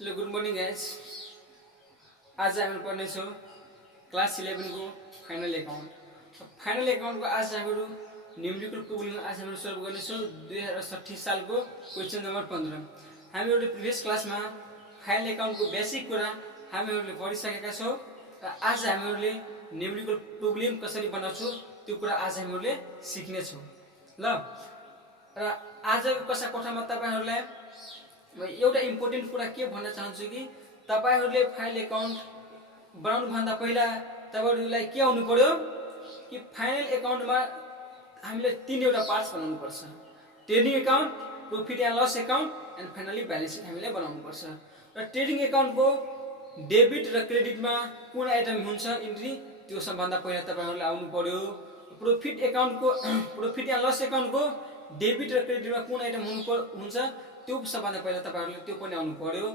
Hello good morning guys. आज हामी पढ्नेछौँ class 11 को फाइनल एकाउन्ट। फाइनल एकाउन्टको आज हामीहरू न्युमेरिकल प्रोब्लम आज हामीहरू सल्भ गर्नेछौँ 2060 सालको क्वेसन नम्बर 15। हामीहरूले प्रिभियस क्लासमा फाइनल एकाउन्टको बेसिक कुरा हामीहरूले पढिसकेका छौँ र आज हामीहरूले न्युमेरिकल प्रोब्लम कसरी बनाउँछौँ त्यो कुरा आज हामीहरूले सिक्नेछौँ। ल र आजको कक्षा कोठामा तपाईहरुलाई एउटा इम्पोर्टेन्ट कुरा के भन्न चाहन्छु कि तपाईहरुले फाइनल एकाउन्ट बनाउनु भन्दा पहिला तपाईहरुलाई के आउनु पर्यो कि फाइनल एकाउन्टमा हामीले तीनवटा पार्ट्स बनाउनु पर्छ। Trading account, profit and loss account and finally balance sheet हामीले बनाउनु पर्छ। र ट्रेडिङ एकाउन्टको डेबिट र क्रेडिटमा कुन आइटम हुन्छ इन्ट्री त्यो सबभन्दा पहिला तपाईहरुले आउनु पर्यो। प्रॉफिट एन्ड लस एकाउन्टको डेबिट र क्रेडिटमा कुन आइटम हुन्छ त्यो सबभन्दा पहिला तपाईहरुले त्यो पनि आउनु पर्यो।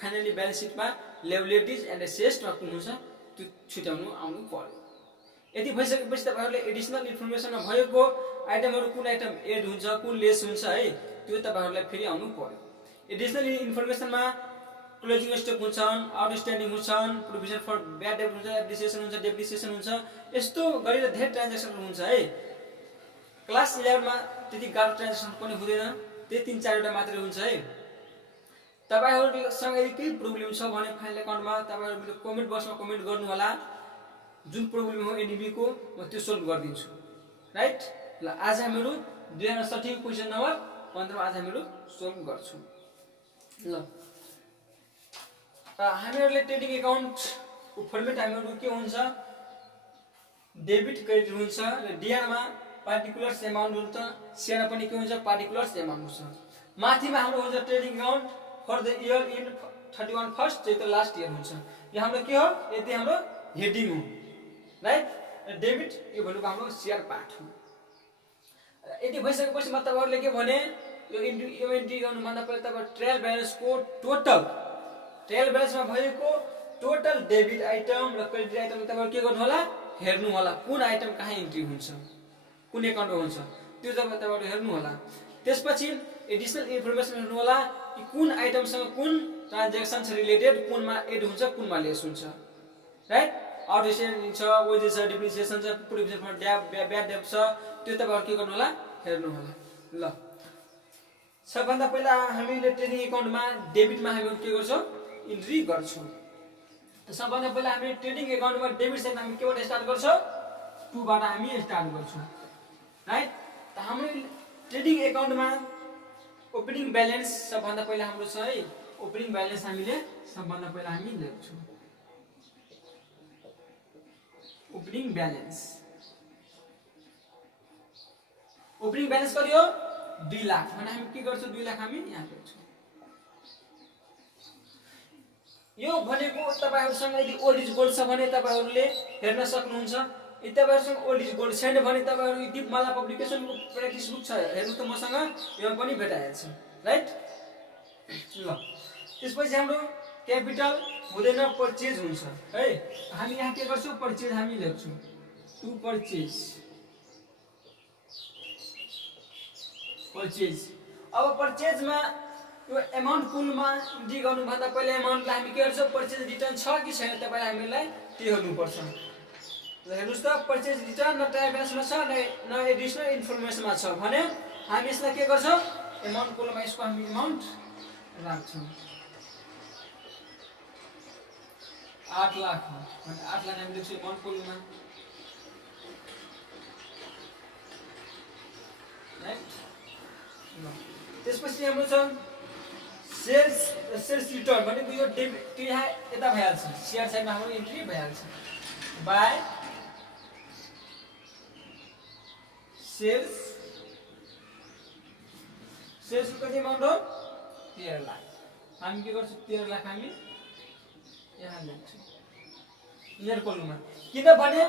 फाइनली ब्यालेन्स सिटमा लायबिलिटीज एन्ड एसेट्समा कुन हुन्छ त्यो छुट्याउनु आउनु पर्यो। यदि भइसकेपछि तपाईहरुले एडिसनल इन्फर्मेसनमा भएको आइटमहरु कुन आइटम एड हुन्छ कुन लेस हुन्छ है त्यो तपाईहरुलाई फेरि आउनु पर्यो। एडिसनल इन्फर्मेसनमा क्लोजिङ स्टक हुन्छन्, आउटस्ट्यान्डिङ हुन्छन्, प्रोभिजन फर ब्याड डेब्ट हुन्छ, एप्रिसिएसन हुन्छ, डेप्रिसिएसन हुन्छ, यस्तो गरेर धेरै ट्रान्ज्याक्सनहरु हुन्छ है। क्लास 11 मा त्यति गाह्रो ट्रान्ज्याक्सन पनि हुँदैन, त्यही 3-4 मात्रै हुन्छ है। तपाईहरुसँग यदि केही प्रब्लम छ भने फाइनल एकाउन्टमा तपाईहरुले कमेन्ट बक्समा कमेन्ट गर्नु होला। जुन प्रब्लम हो एनईबी को म त्यो सोल्भ गर्दिन्छु। राइट? ल आज हामीहरु 2060 क्वेशन नम्बर 15 आज हामीहरु सोल्भ गर्छौं। ल हामीहरुले ट्रेडिङ एकाउन्टको फर्मेट हामीहरु के हुन्छ डेबिट क्रेडिट हुन्छ र डीआर मा पार्टिकुलर्स एमाउन्ट हुन्छ, सीआर पनि के हुन्छ पार्टिकुलर्स एमाउन्ट हुन्छ। माथिमा हाम्रो हुन्छ trading account for the year in 31 first चाहिँ त लास्ट इयर हुन्छ। यो हाम्रो के हो यदि हाम्रो हेडिङ हो। राइट? डेबिट यो भनेको हाम्रो सीआर पार्ट हो। यदि भइसकेपछि म तपाईहरुले के भने यो इन्ट्री गर्नु भन्दा पहिले तपाईहरु ट्रायल ब्यालेन्सको ट्रायल ब्यालेन्समा भएको टोटल डेबिट आइटम र क्रेडिट आइटम तपाईहरु के गर्नु होला हेर्नु होला कुन आइटम कहाँ इन्ट्री हुन्छ कुन एकाउन्टमा हुन्छ त्यो तपाईहरु हेर्नु होला। त्यसपछि एडिसनल इन्फर्मेसन हेर्नु होला कि कुन आइटमसँग कुन ट्रान्ज्याक्सन रिलेटेड कुनमा एड हुन्छ कुनमा लेस हुन्छ। राइट? आउटस्ट्यान्डिङ छ, वेजेस छ, डेप्रिसिएसन छ, प्रोभिजन फर ब्याड डेब्ट छ, त्यो तपाईहरु के गर्नु होला हेर्नु होला। ल सबभन्दा पहिला हामीले ट्रेडिङ एकाउन्टमा डेबिटमा हामीले के गर्छौं इन्ट्री गर्छौं। सबभन्दा पहिला हामी ट्रेडिङ एकाउन्टमा डेबिट साइड हामी केबाट स्टार्ट गर्छौं 2 बाट हामी स्टार्ट गर्छौं। राइट? त हाम्रो ट्रेडिङ एकाउन्टमा ओपनिङ ब्यालेन्स सबभन्दा पहिला हाम्रो छ है। ओपनिङ ब्यालेन्स हामीले सबभन्दा पहिला हामी लेख्छौं। ओपनिङ ब्यालेन्स कति हो 2 लाख भने हामी के गर्छौं 2 लाख हामी यहाँ लेख्छौं। यो भनेको तपाईहरुसँग यदि ओल्ड इज गोल्ड छ भने तपाईहरुले हेर्न सक्नुहुन्छ। यदि तपाईहरुसँग ओल्ड इज गोल्ड छैन भने तपाईहरु दीपमाला पब्लिकेसनको प्र्याक्टिस बुक छ हेर्नु त मसँग यो पनि भेटाइहाल्छ। राइट? ल त्यसपछि हाम्रो क्यापिटल हुँदैन परचेज हुन्छ है। हामी यहाँ के गर्छौं परचेज हामी लेख्छौं टु परचेज। अब परचेजमा यो एमाउन्ट कुलमा इन्ट्री गर्नु भन्दा पहिला एमाउन्टलाई हामी के गर्छौं परचेज रिटर्न छ कि छैन तपाईले हामीलाई त्यो हेर्नु पर्छ। ल हेर्नुस् त परचेज रिटर्न न ट्रायल ब्यालेन्समा छ न एडिसनल इन्फर्मेसनमा छ भने हामी यसलाई के गर्छौं एमाउन्ट कुलमा यसको हामी एमाउन्ट राख्छौं 8 लाख हो भने 8 लाख हामी लेख्छौं एमाउन्ट कुलमा। राइट? त्यसपछि हाम्रो छ सेल्स रिटर्न भनेको यो डेबिट त्यो यहाँ यता भइहाल्छ सीआर साइडमा हाम्रो इन्ट्री भइहाल्छ बाइ सेल्स कति अमाउन्ट हो 13 लाख। हामी के गर्छौं 13 लाख हामी यहाँ लेख्छौं इयर कलममा किनभने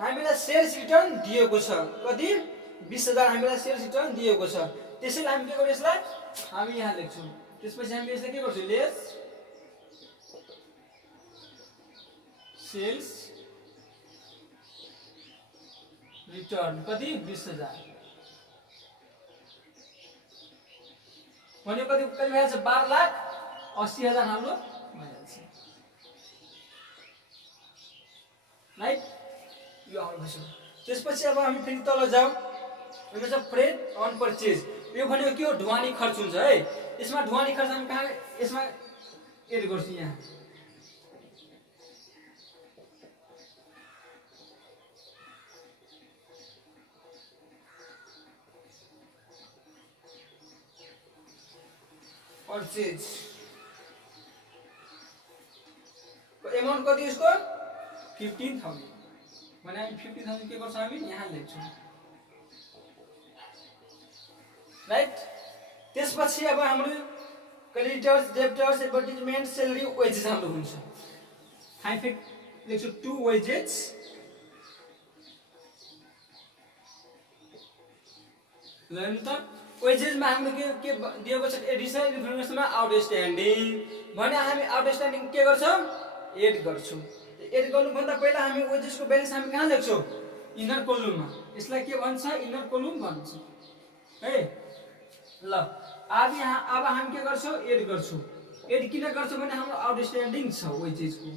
हामीलाई सेल्स रिटर्न दिएको छ कति 20,000 हामीलाई सेल्स रिटर्न दिएको छ। त्यसैले हामी के गर्छौं यसलाई हामी यहाँ लेख्छौं। त्यसपछि हामी यसलाई के गर्छौं लेस सेल्स रिटर्न कति 20,000 भने कति भइहाल्छ 12 लाख 80,000 हाम्रो भइहाल्छ राइट यो हाम्रो भइसक्यो त्यसपछि अब हामी फेरि तल जाउँ यो छ फ्रेट अन परचेज यो भनेको के हो ढुवानी खर्च हुन्छ है यसमा ढुवानी खर्च हामी कहाँ यसमा एड गर्छौँ यहाँ परचेज एमाउन्ट कति यसको 15,000 भने हामी 15,000 के गर्छौँ हामी यहाँ लेख्छौँ राइट त्यसपछि अब हाम्रो creditors debtors advertisement salary wages हाम्रो हुन्छ हामी फेरि लेख्छौँ टु वेजेस ल हेर्नु त वेजेसमा हाम्रो के दिएको छ एडिसनल इन्फर्मेसनमा आउटस्ट्यान्डिङ भने हामी आउटस्ट्यान्डिङ के गर्छौँ एड गर्छौँ एड गर्नुभन्दा पहिला हामी वेजेसको ब्यालेन्स हामी कहाँ लेख्छौँ इनर कोलुममा यसलाई के भन्छ इनर कोलुम भन्छ है ल अब हामी के गर्छौँ एड गर्छौँ एड किन गर्छौँ भने हाम्रो आउटस्ट्यान्डिङ छ वेजेसको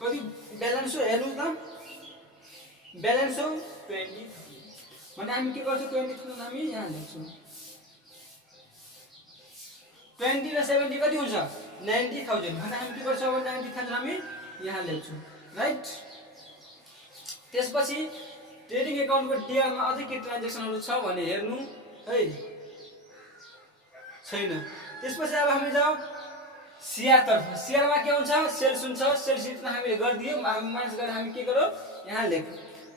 कति ब्यालेन्स हो हेर्नु त ब्यालेन्स हो 20 भने हामी के गर्छौँ 20,000 हामी यहाँ लेख्छौँ 20 र 70 कति हुन्छ 90,000 भने हामी के गर्छौँ अब 90,000 हामी यहाँ लेख्छौँ राइट त्यसपछि ट्रेडिङ एकाउन्टको डिआरमा अझै के ट्रान्ज्याक्सनहरू छ भने हेर्नु है छैन त्यसपछि अब हामी जाउँ सिआर तर्फ सिआरमा के हुन्छ सेल्स हुन्छ सेल्स सिटमा हामीले गरिदियो माइनस गरेर हामी के गरौँ यहाँ लेख्यौँ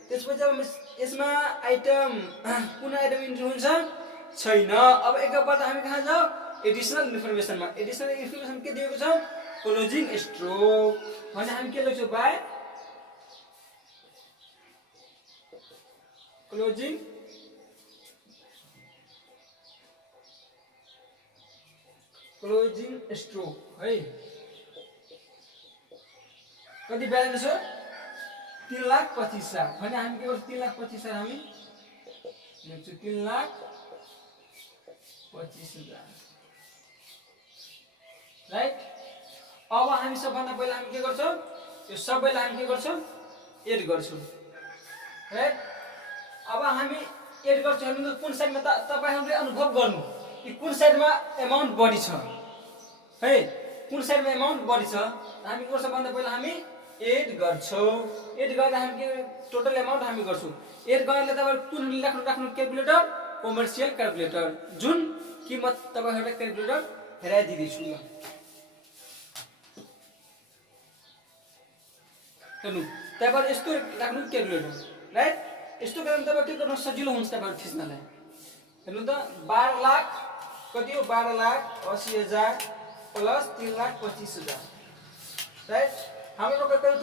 त्यसपछि अब यसमा आइटम कुन आइटम इन्ट्री हुन्छ छैन अब एकपल्ट हामी कहाँ जाउँ एडिसनल इन्फर्मेसनमा एडिसनल इन्फर्मेसन के दिएको छ क्लोजिङ स्टक भने हामी के लेख्छौँ बाइ क्लोजिङ स्टक है कति ब्यालेन्स हो 3,25,000 भने हामी के गर्छौँ 3,25,000 हामी लेख्छौँ 3,25,000 राइट अब हामी सबभन्दा पहिला हामी के गर्छौँ यो सबैलाई हामी के गर्छौँ एड गर्छौँ राइट अब हामी एड गर्छौँ भने कुन साइडमा तपाईहरुले अनुभव गर्नु कि कुन साइडमा एमाउन्ट बढी छ है कुन साइडमा एमाउन्ट बढी छ हामी के गर्छौँ भन्दा पहिला हामी एड गर्छौँ एड गर्दा हामी के टोटल एमाउन्ट हामी गर्छौँ एड गर्नले तपाईहरु कुन राख्नु क्याल्कुलेटर कमर्सियल क्याल्कुलेटर जुन कि म तपाईहरुलाई क्याल्कुलेटर हेराइदिदैछु ल हेर्नु तपाईहरु यस्तो राख्नु क्याल्कुलेटर राइट यस्तो गरेर तपाईहरु के गर्न सजिलो हुन्छ तपाईहरु थिच्नलाई हेर्नु त 12 लाख कति हो 12,80,000 प्लस 3,25,000 राइट हाम्रो टोटल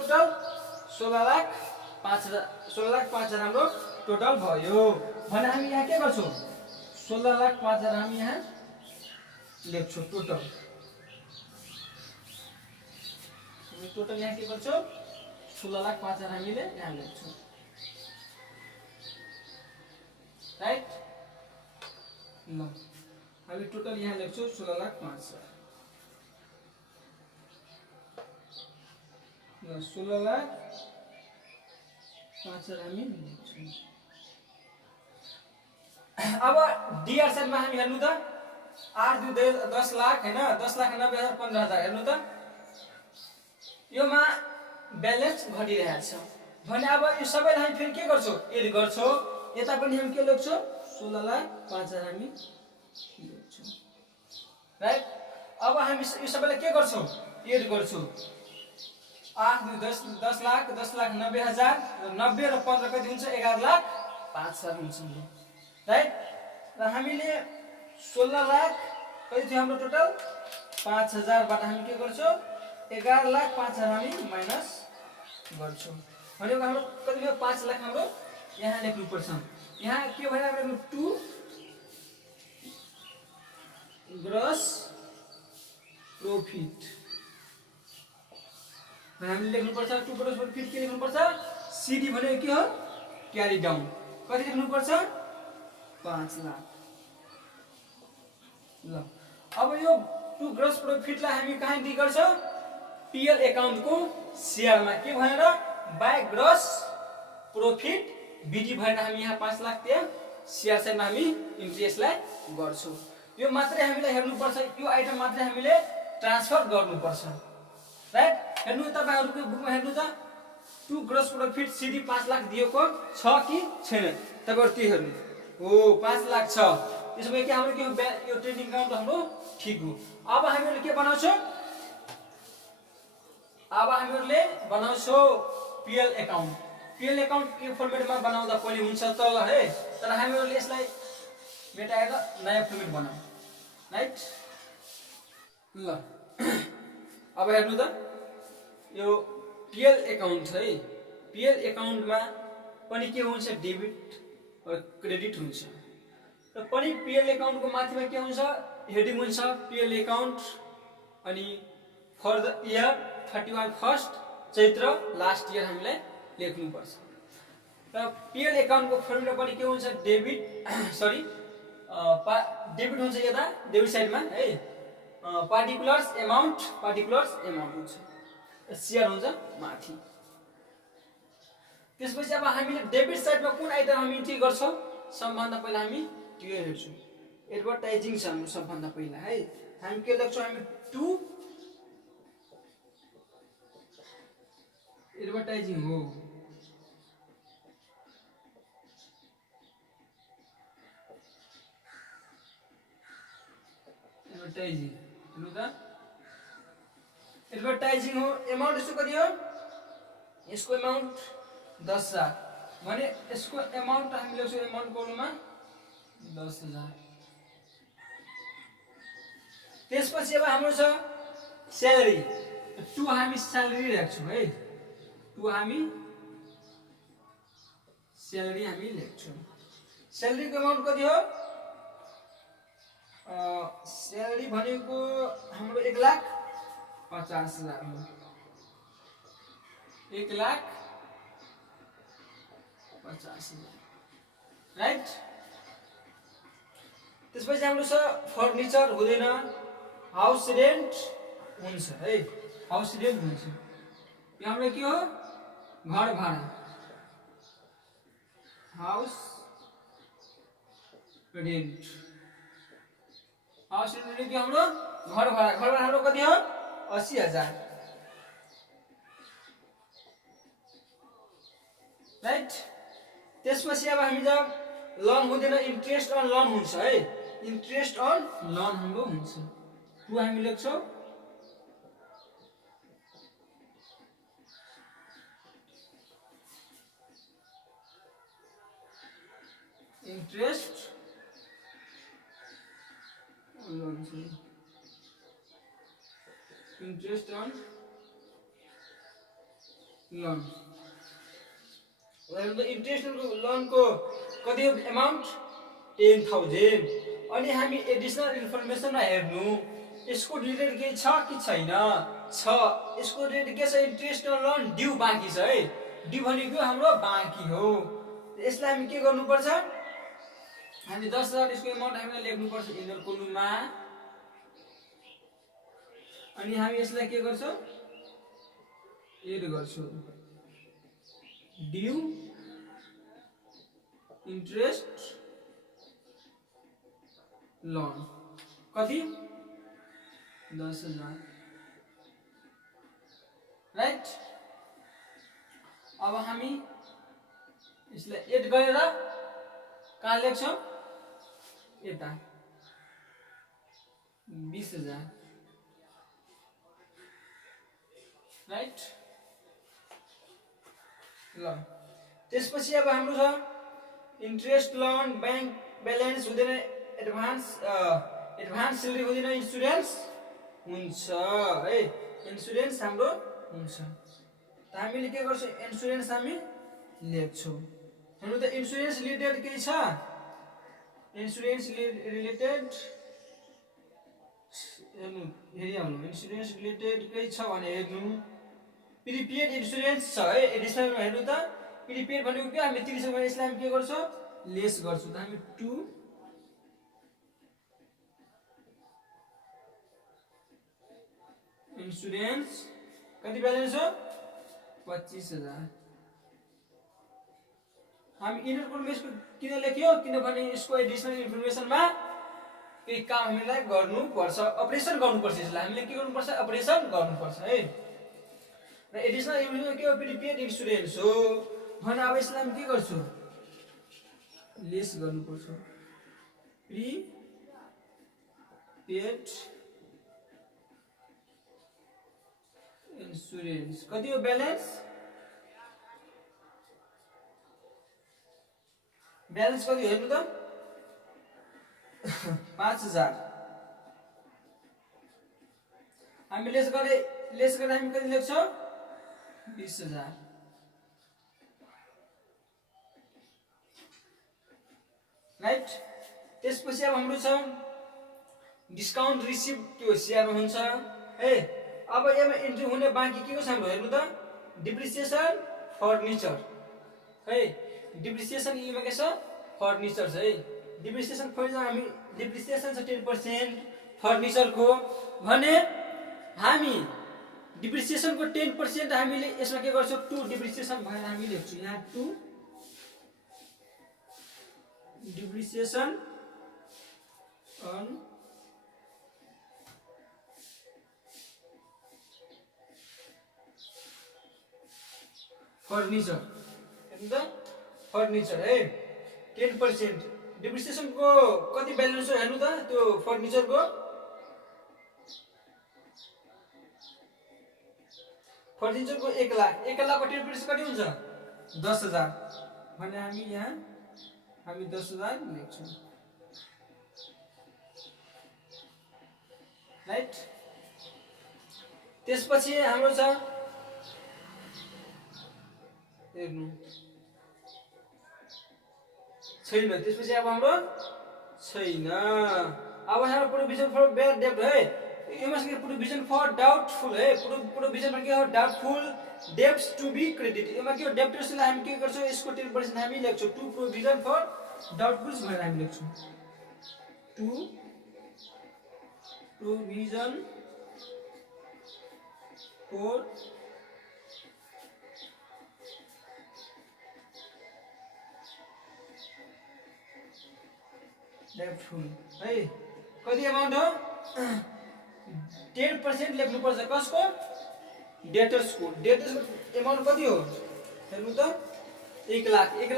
16,05,000 हाम्रो टोटल भयो भने हामी यहाँ के गर्छौं 16,05,000 हामी यहाँ लेख्छौं टोटल यहाँ के गर्छौं 16,05,000 हामीले यहाँ लेख्छौं राइट ल हामी टोटल यहाँ लेख्छौं 16,05,000 16,05,000 हामी लेख्छौं अब डीआर साइडमा हामी हेर्नु त 8 2 10 लाख हैन 10,90,000 15,000 हेर्नु त योमा ब्यालेन्स घटिरहेको छ भने अब यो सबैलाई हामी फेरि के गर्छौं एड गर्छौं यता पनि हामी के लेख्छौं 16,05,000 हामी लेख्छौं राइट अब हामी यो सबैलाई के गर्छौं एड गर्छौं 8 2 10 लाख 10,90,000 90 र 15 कति हुन्छ 11,05,000 हुन्छ राइट र हामीले 16 लाख कति थियो हाम्रो टोटल 5,000 बाट हामी के गर्छौं 11,05,000 हामी माइनस गर्छौं भनेको हाम्रो कति भयो 5 लाख हाम्रो यहाँ लेख्नु पर्छ यहाँ के भएर हाम्रो 2 प्रॉफिट हामीले लेख्नुपर्छ 2 ग्रोस प्रॉफिट के लेख्नुपर्छ सिडी भनेको के हो क्यारी डाउन कति लेख्नुपर्छ 5 लाख ल अब यो 2 ग्रोस प्रॉफिटलाई हामी कहाँ इन्ट्री गर्छौं पीएल अकाउन्टको शेयरमा के भनेर बाइ ग्रोस प्रॉफिट बीडी भनेर हामी यहाँ 5 लाख त्यहाँ शेयर साइडमा हामी इन्ट्री यसलाई गर्छौं यो मात्रै हामीले हेर्नुपर्छ यो आइटम मात्रै हामीले ट्रान्सफर गर्नुपर्छ राइट हेर्नु तपाईहरुको बुकमा हेर्नु त 2 ग्रोस प्रॉफिट सिडी 5 लाख दिएको छ कि छैन तपाईहरु त्यो हेर्नु हो 5 लाख छ त्यसमै के हाम्रो के यो ट्रेडिङ अकाउन्ट हाम्रो ठीक हो अब हामीले के बनाउँछौं अब हामीले बनाउँछौं पीएल अकाउन्ट के फर्मेटमा बनाउँदा पनि हुन्छ त ल है तर हामीले यसलाई मेटाएर नयाँ फर्मेट बनाऊ राइट ल अब हेर्नु त यो पीएल अकाउन्ट है पीएल अकाउन्टमा पनि के हुन्छ डेबिट र क्रेडिट हुन्छ र पनि पीएल अकाउन्टको माथिमा के हुन्छ हेडिङ हुन्छ पीएल अकाउन्ट अनि फर द इयर 31 फर्स्ट चैत्र लास्ट इयर हामीले लेख्नु पर्छ र पीएल अकाउन्टको फर्मुला पनि के हुन्छ डेबिट सरी डेबिट हुन्छ यता डेबिट साइडमा है पार्टिकुलर्स अमाउन्ट हुन्छ शेयर हुन्छ माथि त्यसपछि अब हामीले डेबिट साइडमा कुन आइटम हामी इन्ट्री गर्छौं सबभन्दा पहिला हामी त्यो हेर्छौं एडभर्टाइजिङ छ हाम्रो सबभन्दा पहिला है हामी के लेख्छौं हामी 2 एडभर्टाइजिङ हो एडभर्टाइजिङ हेर्नु त एडभर्टाइजिङ हो अमाउन्ट यसको कति हो यसको अमाउन्ट 10,000 भने यसको अमाउन्ट हामी लेख्छौं अमाउन्ट कोलममा 10,000 त्यसपछि अब हाम्रो छ स्यालेरी 2 हामी स्यालेरी राख्छौं है 2 हामी स्यालेरी हामी लेख्छौं स्यालेरीको अमाउन्ट कति हो स्यालेरी भनेको हाम्रो 1,50,000 हो 1,50,000 राइट त्यसपछि हाम्रो छ फर्निचर हुँदैन हाउस रेन्ट हुन्छ है हाउस रेन्ट हुन्छ यो हाम्रो के हो घर भाडा हाउस रेन्ट हाउस रेन्ट के हाम्रो घर भाडा हाम्रो कति हो 80,000 राइट त्यसपछि अब हामी जब लोन हुँदैन इन्ट्रेस्ट अन लोन हुन्छ है इन्ट्रेस्ट अन लोन हाम्रो हुन्छ 2 हामी लेख्छौं interest loan interest on loan interest loan को कति अमाउंट 10,000 अनि हामी एडिशनल इन्फर्मेसन हेर्नु यसको रिलेटेड के छ कि छैन छ यसको रिलेटेड के छ इंटरेस्ट ऑन लोन ड्यू बाँकी छ है ड्यू भनेको हाम्रो बाँकी हो यसलाई हामी के गर्नु पर्छ हामी 10,000 यसको अमाउन्ट हामीले लेख्नु पर्छ इन्डर कोलममा अनि हामी यसलाई के गर्छौं एड गर्छौं ड्यू इंटरेस्ट लोन कति 10,000 राइट अब हामी यसलाई एड गरेर कहाँ लेख्छौं यता 20,000 राइट ल त्यसपछि अब हाम्रो छ इंटरेस्ट लोन बैंक बैलेंस हुँदैन एडभान्स सैलरी हुँदैन इन्स्योरेन्स हुन्छ है इन्स्योरेन्स हाम्रो हुन्छ त हामीले के गर्छौं इन्स्योरेन्स हामी लेख्छौं हेर्नु त इन्स्योरेन्स रिलेटेड के छ इन्स्योरेन्स रिलेटेड हेर्नु हेरि आउनु इन्सुरेन्स रिलेटेड केही छ भने हेर्नु प्रिपेड इन्सुरेन्स छ है एडिसनलमा हेर्नु त प्रिपेड भनेको के हामी तिरिसक्यो भने यसलाई हामी के गर्छौँ लेस गर्छौँ त हामी 2 इन्सुरेन्स कति ब्यालेन्स हो 25,000 हामी इनर कलम किन लेख्यो किनभने यसको एडिसनल इन्फर्मेसनमा केही काम हामीलाई गर्नुपर्छ अपरेसन गर्नुपर्छ यसलाई हामीले के गर्नुपर्छ अपरेसन गर्नुपर्छ है र एडिसनल इन्फर्मेसन के हो प्रिपेड इन्सुरेन्स हो भने अब यसलाई हामी के गर्छौँ लेस गर्नुपर्छ प्रिपेड इन्सुरेन्स कति हो ब्यालेन्स कति हो हेर्नु त 5,000 हामी लेस गरे हामी कति लेख्छौँ 20,000 राइट त्यसपछि अब हाम्रो छ डिस्काउन्ट रिसिभ त्यो शेयरमा हुन्छ है अब यसमा इन्ट्री हुने बाँकी के को छ हाम्रो हेर्नु त डिप्रिसिएसन फर्निचर है डिप्रिसिएसन इमा के छ फर्निचर छ है डिप्रिसिएसन फर्निचर हामी डिप्रिसिएसन छ 10% फर्निचर को भने हामी डिप्रिसिएसन को 10% हामीले यसमा के गर्छौं 2 डिप्रिसिएसन भनेर हामी लेख्छौं यहाँ 2 डिप्रिसिएसन अन फर्निचर हेर्नु त फर्निचर है 10% डिप्रिसिएसन को कति ब्यालेन्स हो हेर्नु त त्यो फर्निचर को फर्निचर को 1 लाख 1 लाख को 10% कति हुन्छ 10,000 भने हामी यहाँ हामी 10,000 लेख्छौं राइट त्यसपछि हाम्रो छ हेर्नु छैन त्यसपछि अब हाम्रो छैन अब हाम्रो प्रोभिजन फर ब्याड डेब्ट है यो मस्ट प्रोभिजन फर डाउटफुल है प्रोभिजन में के हो doubtful debts to be credit यसमा के हो डेब्टर्सलाई हामी के गर्छौं यसको 10% हामी लेख्छौं टु प्रोभिजन फर डाउटफुल्स भनेर हामी लेख्छौं टु प्रोभिजन फर डाउटफुल है कति अमाउन्ट हो 10% लेख्नु पर्छ कसको डेटर्स को अमाउन्ट कति हो हेर्नु त 1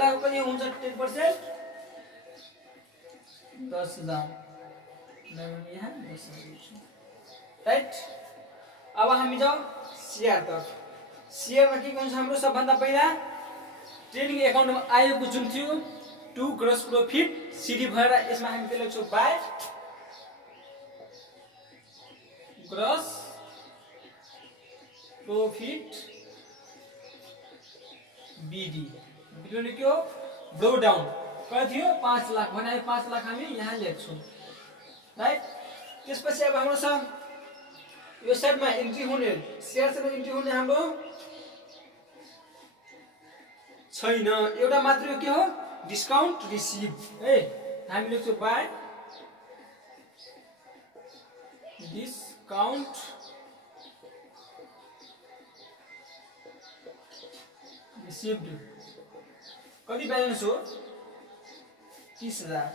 लाख कति हुन्छ 10% 10,000 यहाँ 10,000 राइट अब हामी जाउँ शेयर तर्फ शेयरमा के हुन्छ हाम्रो सबभन्दा पहिला ट्रेडिङ एकाउन्टमा आएको जुन थियो 2 ग्रस प्रॉफिट सिडी भएर यसमा हामी के लेख्छौं बाइ ग्रस प्रॉफिट बीडी बिलोले के हो ब्लो डाउन कति थियो 5 लाख भने 5 लाख हामी यहाँ लेख्छौं राइट त्यसपछि अब हाम्रो छ यो साइडमा इन्ट्री हुने शेयर्समा इन्ट्री हुने हाम्रो छैन एउटा मात्र के हो डिस्काउन्ट रिसिभ है हामी लेख्छौं बाइ डिस्काउन्ट रिसिभड कति ब्यालेन्स हो 30,000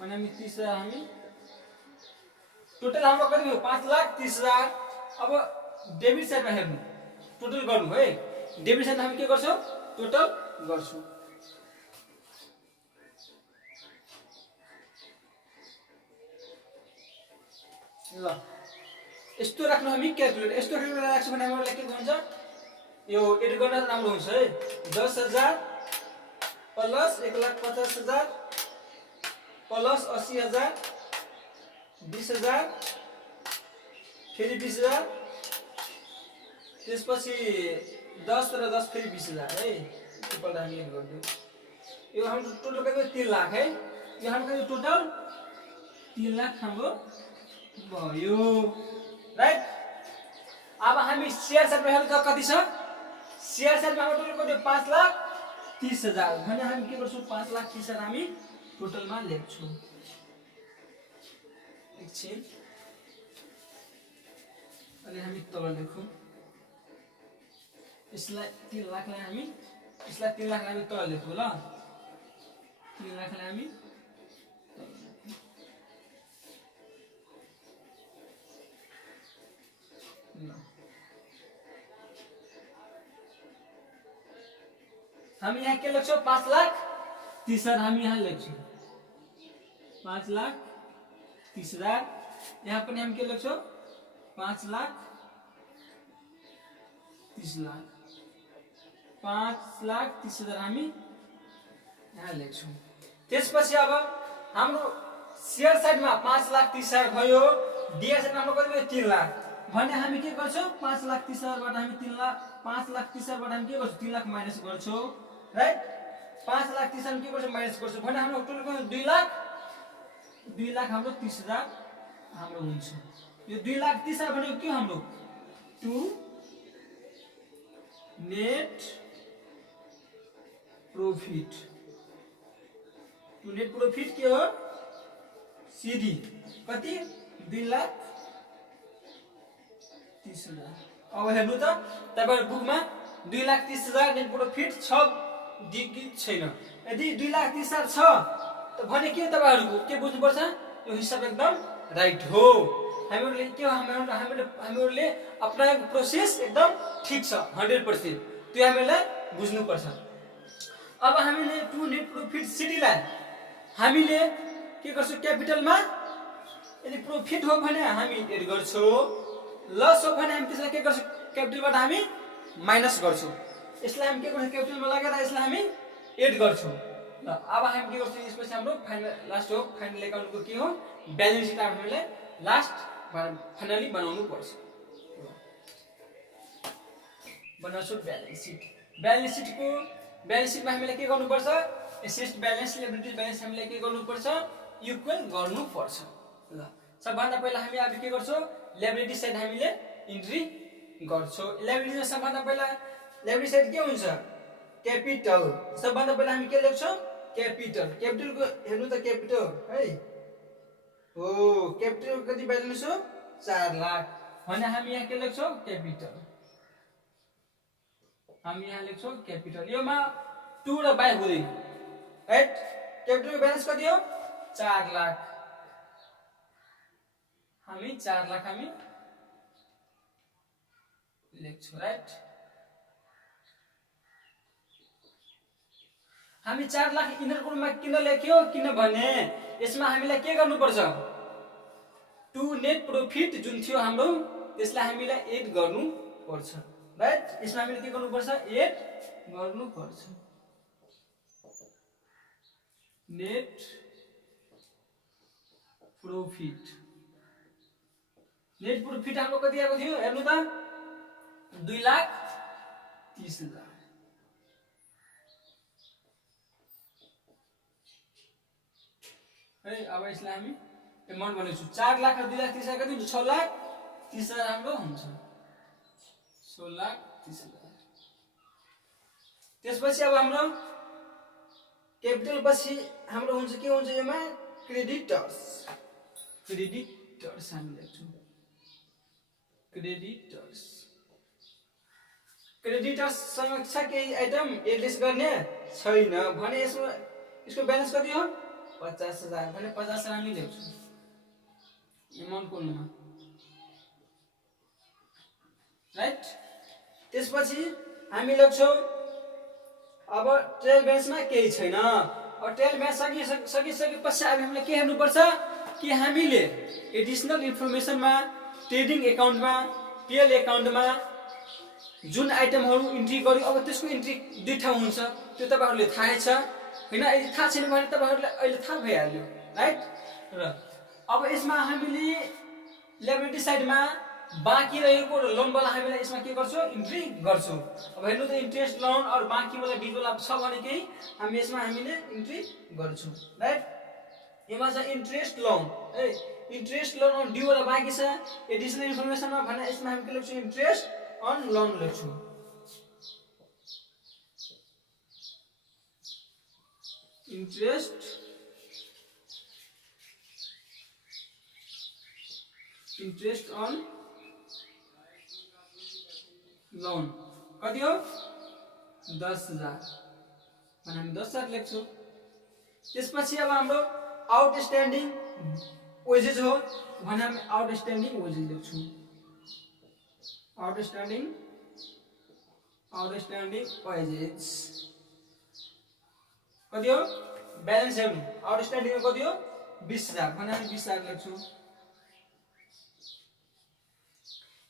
भने हामी 30,000 हामी टोटल हाम्रो कति हो 5,30,000 अब डेबिट साइडमा हेर्नु टोटल गर्नु है डेबिट साइडमा हामी के गर्छौं टोटल गर्छौं ल यस्तो राख्नु हामी क्याल्कुलेटर यस्तो राख्छु भने हामीलाई के हुन्छ यो एड गर्न राम्रो हुन्छ है 10,000 प्लस 1,50,000 प्लस 80,000 20,000 फेरि 20,000 त्यसपछि 10 र 10 फेरि 20,000 है टोटल हामी एड गर्दियौ यो हाम्रो टोटल कति 3 लाख है यो हाम्रो टोटल 3 लाख हाम्रो भयो राइट। अब हामी शेयर साइडमा हेर्नु कति छ, शेयर साइडमा हाम्रो टोटल कति 5,30,000 भने हामी के गर्छौँ 5,30,000 हामी टोटलमा लेख्छौँ। एकछिन अनि हामी तल लेखौँ, यसलाई 3 लाखलाई हामी यसलाई 3 लाखलाई हामी तल लेखौँ ल, 3 लाखलाई हामी हामी यहाँ के लेख्छौँ 5,30,000 हामी यहाँ लेख्छौँ 5,30,000। यहाँ पनि हामी के लेख्छौँ 5,30,000 5,30,000 हामी यहाँ लेख्छौँ। त्यसपछि अब हाम्रो शेयर साइडमा 5,30,000 भयो, डियर साइडमा हाम्रो कति भयो 3 लाख भने हामी के गर्छौँ 5,30,000 बाट हामी 5,30,000 बाट हामी के गर्छौँ 3 लाख माइनस गर्छौँ राइट। 5,30,000 के गर्छौँ माइनस गर्छौँ भने हाम्रो टोटल 2 लाख हाम्रो 30,000 हाम्रो हुन्छ। यो 2,30,000 भनेको के हाम्रो to net profit, to net profit के हो सीडी कति 2,30,000। अब हेर्नु त तपाईहरु बुकमा 2,30,000 नेट प्रॉफिट छ दिएको छैन। यदि 2,30,000 छ त भने के तपाईहरुको के बुझ्नु पर्छ, यो हिसाब एकदम राइट हो। हामीहरुले के हो हामीहरुले अपनाएको प्रोसेस एकदम ठीक छ 100%, त्यो हामीलाई बुझ्नु पर्छ। अब हामीले टु नेट प्रॉफिट सीडी लाई हामीले के गर्छौं क्यापिटलमा, यदि प्रॉफिट हो भने हामी एड गर्छौं, लस हो भने हामी त्यसलाई के गर्छौं क्यापिटलबाट हामी माइनस गर्छौं। यसलाई हामी के गर्छौं क्यापिटलमा लगाएर यसलाई हामी एड गर्छौं। ल अब हामी के गर्छौं यसपछि हाम्रो फाइनल लास्ट हो फाइनल अकाउन्टको के हो ब्यालेन्स सिट हामीले लास्ट फाइनली बनाउनु पर्छ। बनाउँछौं ब्यालेन्स सिट। ब्यालेन्स सिटमा हामीले के गर्नु पर्छ एसेट ब्यालेन्स लायबिलिटी ब्यालेन्स हामीले के गर्नु पर्छ इक्वल गर्नु पर्छ। ल सबभन्दा पहिला हामी अब के गर्छौं लायबिलिटी साइड हामीले इन्ट्री गर्छौं। लायबिलिटीमा सबभन्दा पहिला लायबिलिटी साइड के हुन्छ क्यापिटल। सबभन्दा पहिला हामी के लेख्छौं क्यापिटल। क्यापिटलको हेर्नु त क्यापिटल है हो क्यापिटल कति ब्यालेन्स हो 4 लाख भने हामी यहाँ के लेख्छौं क्यापिटल। हामी यहाँ लेख्छौं क्यापिटल। योमा 2 र 5 हुँदैन राइट। क्यापिटलको ब्यालेन्स कति हो 4 लाख। हामी 4 लाख हामी लेख्छौं राइट। हामी 4 लाख इनर कोलममा किन लेख्यो किनभने यसमा हामीलाई के गर्नु पर्छ टु नेट प्रॉफिट जुन थियो हाम्रो त्यसलाई हामीलाई एड गर्नु पर्छ राइट। यसमा हामीले के गर्नु पर्छ एड गर्नु पर्छ। नेट प्रॉफिट हाम्रो कति आएको थियो हेर्नु त 2,30,000 है। अब यसलाई हामी एमाउन्ट भनेको 4 लाख र 2,30,000 कति हुन्छ 6,30,000 हाम्रो हुन्छ 6,30,000। त्यसपछि अब हाम्रो क्यापिटल पछि हाम्रो हुन्छ के हुन्छ यसमा क्रेडिटर्स हामी लेख्छौं क्रेडिटर्स सँग छ केही आइटम एड्रेस गर्ने छैन भने यसको ब्यालेन्स कति हो 50,000 भने 50,000 हामी लेख्छौं एमाउन्ट कोलममा राइट। त्यसपछि हामी लेख्छौं अब ट्रायल ब्यालेन्समा केही छैन। अब ट्रायल ब्यालेन्स सकिसकेपछि अब हामीले के हेर्नु पर्छ कि हामीले एडिशनल इन्फर्मेसनमा ट्रेडिङ एकाउन्टमा पीएल एकाउन्टमा जुन आइटमहरु इन्ट्री गर्यो अब त्यसको इन्ट्री दुई ठाउँ हुन्छ त्यो तपाईहरुले थाहै छ हैन। यदि थाहा छैन भने तपाईहरुले अहिले थाहा भइहाल्यो राइट। र अब यसमा हामीले लायबिलिटी साइडमा बाँकी रहेको लोन वाला हामीलाई यसमा के गर्छौं इन्ट्री गर्छौं। अब हेर्नु त इन्ट्रेस्ट लोन और बाँकी वाला डिटेल अब छ भने के हामी यसमा हामीले इन्ट्री गर्छौं राइट। यसमा छ इन्ट्रेस्ट लोन है इन्ट्रेस्ट लोन अन ड्यू वाला बाँकी छ एडिसनल इन्फर्मेसनमा भने यसमा हामी के लेख्छौँ इन्ट्रेस्ट अन लोन लेख्छौँ इन्ट्रेस्ट अन लोन कति हो 10,000 भने हामी 10,000 लेख्छौँ त्यसपछि अब हाम्रो आउटस्ट्यान्डिङ वेजेस हो भने हामी आउटस्ट्यान्डिङ वेजेस लेख्छौँ आउटस्ट्यान्डिङ वेजेस कति हो ब्यालेन्स हेर्नु आउटस्ट्यान्डिङ कति हो 20,000 भने हामी 20,000 लेख्छौँ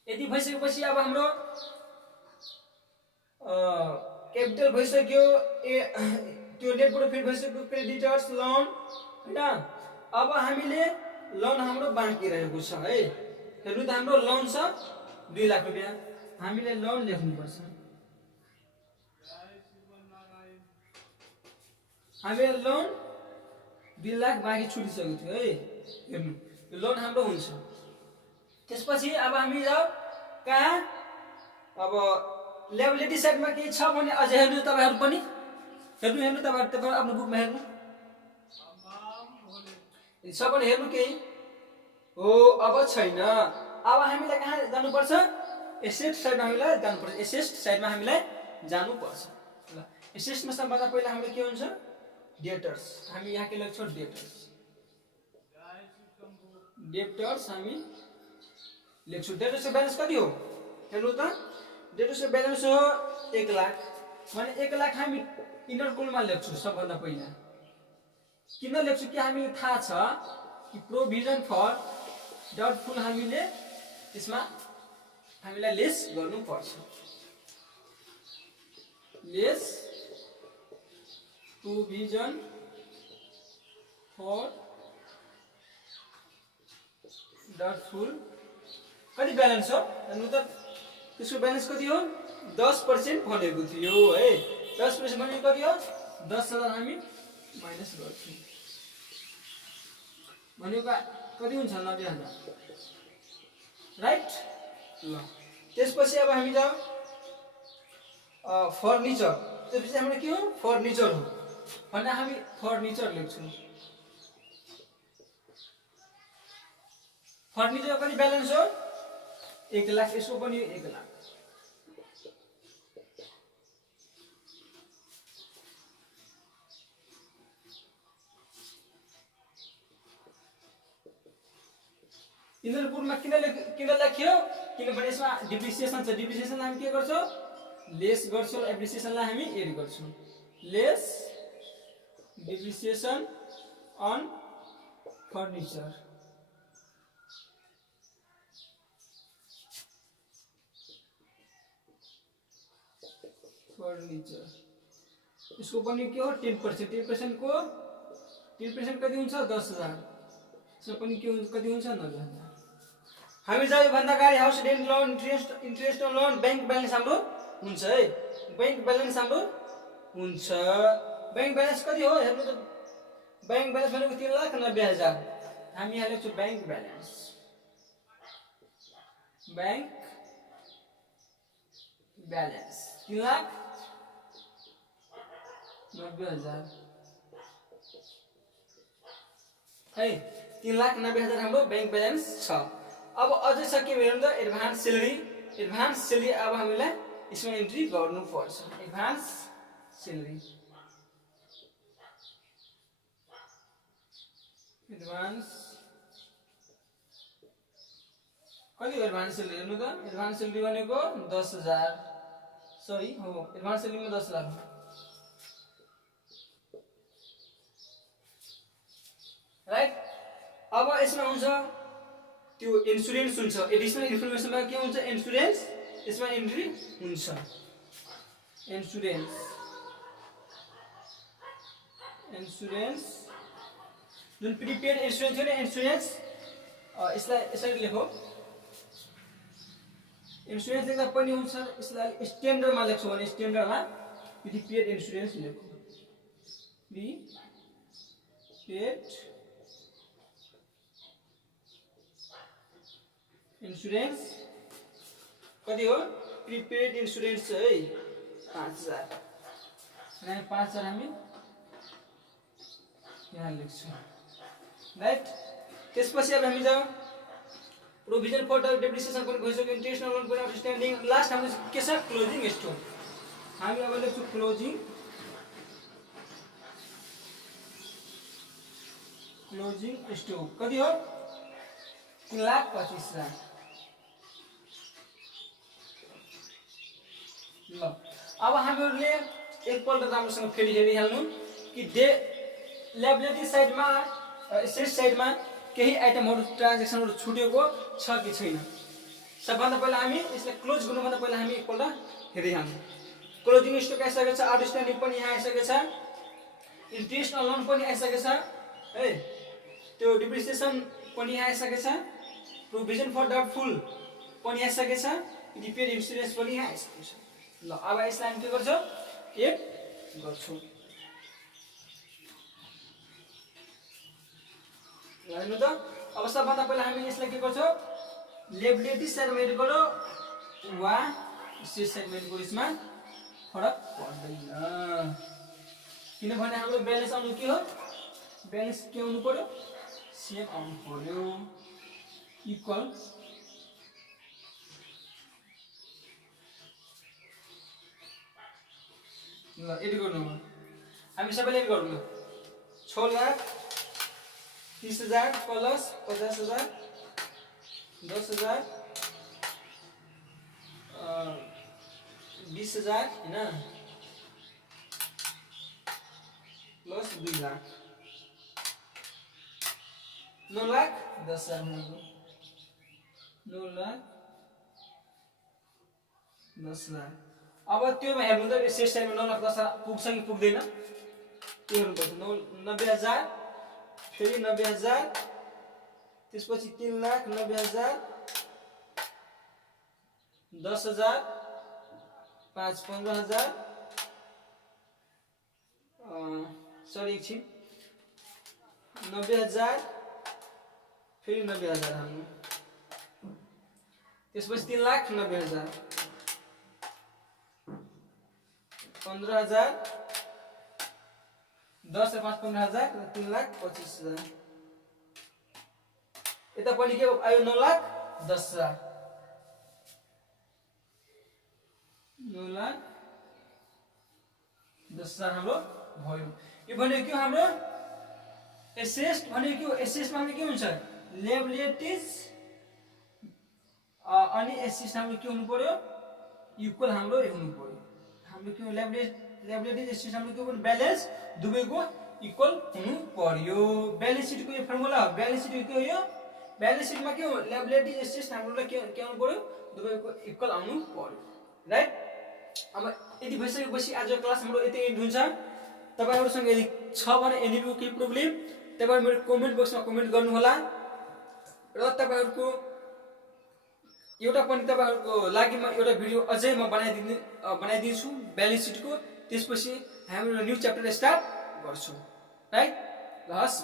यदि भइसकेपछि अब हाम्रो क्यापिटल भइसक्यो त्यो नेट प्रॉफिट भइसक्यो क्रेडिटर्स लोन हैन अब हामीले लोन हाम्रो बाँकी रहेको छ है हेर्नु त हाम्रो लोन छ 2 लाख रुपैयाँ हामीले लोन लेख्नु पर्छ हामीले लोन 2 लाख बाँकी छुटिसकेको थियो है हेर्नु यो लोन हाम्रो हुन्छ त्यसपछि अब हामी जाऊ कहाँ अब लायबिलिटी साइडमा के छ भने अझै हेर्नु तपाईहरु पनि हेर्नु तपाईहरु आफ्नो बुकमा हेर्नु छ भने हेर्नु केही हो अब छैन अब हामीलाई कहाँ जानुपर्छ एसेट साइडमा हामीलाई जानुपर्छ एसेट साइडमा हामीलाई जानुपर्छ ल एसेटमा सबभन्दा पहिला हाम्रो के हुन्छ डेटर्स हामी यहाँ के लेख्छौँ डेटर्स हामी लेख्छौँ डेटर्सको ब्यालेन्स कति हो हेर्नु त डेटर्सको ब्यालेन्स हो 1 लाख भने 1 लाख हामी इनर कोलममा लेख्छौँ सबभन्दा पहिला किन लेख्छौँ कि हामी थाहा छ कि प्रोभिजन फर डाउटफुल हामीले यसमा हामीलाई लेस गर्नु पर्छ लेस प्रोभिजन फर डाउटफुल कति ब्यालेन्स हो हेर्नु त त्यसको ब्यालेन्स कति हो 10% भनेको थियो है 10% भनेको कति हो 10,000 हामी माइनस गर्छौँ भनेको कति हुन्छ 90,000 राइट ल त्यसपछि अब हामी जाऊ फर्निचर त्यसपछि हाम्रो के हो फर्निचर हो भने हामी फर्निचर लेख्छौँ फर्निचर कति ब्यालेन्स हो 1 लाख यसको पनि 1 लाख इनरपुरमा किन लेख्यो किनभने यसमा डिप्रिसिएसन छ डिप्रिसिएसन हामी के गर्छौं लेस गर्छौं एप्रिसिएसनलाई हामी एड गर्छौं लेस डिप्रिसिएसन अन फर्निचर इसको पनि के हो 10% 10% को 10% कति हुन्छ 10,000 यसको पनि के हुन्छ कति हुन्छ 90,000 हामी जायो भन्दा अगाडि house rent loan interest loan bank balance हाम्रो हुन्छ है बैंक ब्यालेन्स हाम्रो हुन्छ बैंक ब्यालेन्स कति हो हेर्नु त बैंक ब्यालेन्स भनेको 3,90,000 हामी यहाँ लेख्छौं बैंक ब्यालेन्स 3,90,000 है 3,90,000 हाम्रो बैंक ब्यालेन्स छ अब अझै छ के हेर्नु त एडभान्स सैलरी अब हामीलाई यसमा एन्ट्री गर्नु पर्छ एडभान्स सैलरी कति एडभान्स सैलरी हेर्नु त एडभान्स सैलरी भनेको 10,000 सरी हो एडभान्स सैलरीमा 10 लाख राइट अब यसमा हुन्छ त्यो इन्स्योरेन्स हुन्छ एडिशनल इन्फर्मेसनमा के हुन्छ इन्स्योरेन्स यसमा एन्ट्री हुन्छ इन्स्योरेन्स जुन प्रिपेड इन्स्योरेन्स हो नि इन्स्योरेन्स यसलाई यसरी लेखौ इन्स्योरेन्स लेख्दा पनि हुन्छ यसलाई स्ट्यान्डर्डमा लेख्छौ भने स्ट्यान्डर्डमा प्रिपेड इन्स्योरेन्स लेखौ प्रिपेड इन्सुरेन्स कति हो प्रिपेड इन्सुरेन्स है 5000 र 5000 हामी यहाँ लेख्छौँ राइट। त्यसपछि अब हामी जाउँ प्रोभिजन फर डेप्रिसिएसन पनि भइसक्यो इन्टरेस्ट लोन पनि आउटस्ट्यान्डिङ लास्ट हाम्रो के छ क्लोजिङ स्टक हामी अब लेख्छौँ क्लोजिङ स्टक कति हो 3,25,000 ल अब हामीहरूले एकपल्ट राम्रोसँग फेरि हेरिहाल्नु कि लायबिलिटी साइडमा एसेट साइडमा केही आइटमहरु ट्रान्ज्याक्सनहरु छुटेको छ कि छैन। सबभन्दा पहिला हामी यसलाई क्लोज गर्नुभन्दा पहिला हामी एकपल्ट हेरिहाल्नु। क्लोजिङ स्टक आइसकेको छ, आउटस्ट्यान्डिङ पनि यहाँ आइसकेको छ, इन्ट्रेस्ट अन लोन पनि आइसकेको छ है, त्यो डिप्रिसिएसन पनि यहाँ आइसकेको छ, प्रोभिजन फर डाउटफुल पनि आइसकेको छ, रिपेयर इन्स्योरेन्स पनि यहाँ आइसकेको छ। ल अब यसलाई हामी के गर्छौं एड गर्छौं। हेर्नु त अब सबभन्दा पहिला हामी यसलाई के गर्छौं लायबिलिटी साइडमा एड गरौँ वा एसेट साइडमा एड गरौँ यसमा फरक पर्दैन किनभने हाम्रो ब्यालेन्स आउनु के हो ब्यालेन्स के आउनु पर्यो सेम आउनु पर्यो इक्वल ल एड गर्नु हामी सबैले एड गरौँ 6,30,000 प्लस 50,000 10,000 20,000 हैन प्लस 2 लाख 9,10,000 9,10,000। अब त्योमा हेर्नु त एसेट साइडमा 9,10,000 पुग्छ कि पुग्दैन त्यो हेर्नुपर्छ। 90,000 फेरि 90,000 त्यसपछि 3,90,000 10,000 5 15,000 सरी एकछिन 90,000 फेरि 90,000 हाल्नु त्यसपछि 3,90,000 15,000 10 5 15,000 3,25,000 यता पनि के आयो 9,10,000 9,10,000 हाम्रो भयो। यो भनेको के हाम्रो एसेट भनेको एसेटमा हाम्रो के हुन्छ लायबिलिटीज अनि एसेट हाम्रो के हुनु पर्यो इक्वल हाम्रो हुनु पर्यो। हाम्रो के लायबिलिटीज एसेट हाम्रो के हुनु ब्यालेन्स दुवैको इक्वल हुनु पर्यो। ब्यालेन्स शीटको यो फर्मुला हो। ब्यालेन्स शीट के हो यो ब्यालेन्स शीटमा के हो लायबिलिटीज एसेट हामीलाई के आउनु पर्यो दुवैको इक्वल आउनु पर्यो राइट। अब यति भइसकेपछि आज क्लास हाम्रो यति एन्ड हुन्छ। तपाईहरुसँग यदि छ भने एनीको के प्रब्लम तपाईहरु मेरो कमेन्ट बक्समा कमेन्ट गर्नु होला र तपाईहरुको एउटा पनि तपाईहरुको लागि म एउटा भिडियो अझै म बनाइदिन्छु ब्यालेन्स शीटको। त्यसपछि हाम्रो न्यू च्याप्टर स्टार्ट गर्छौं राइट। ल हस्।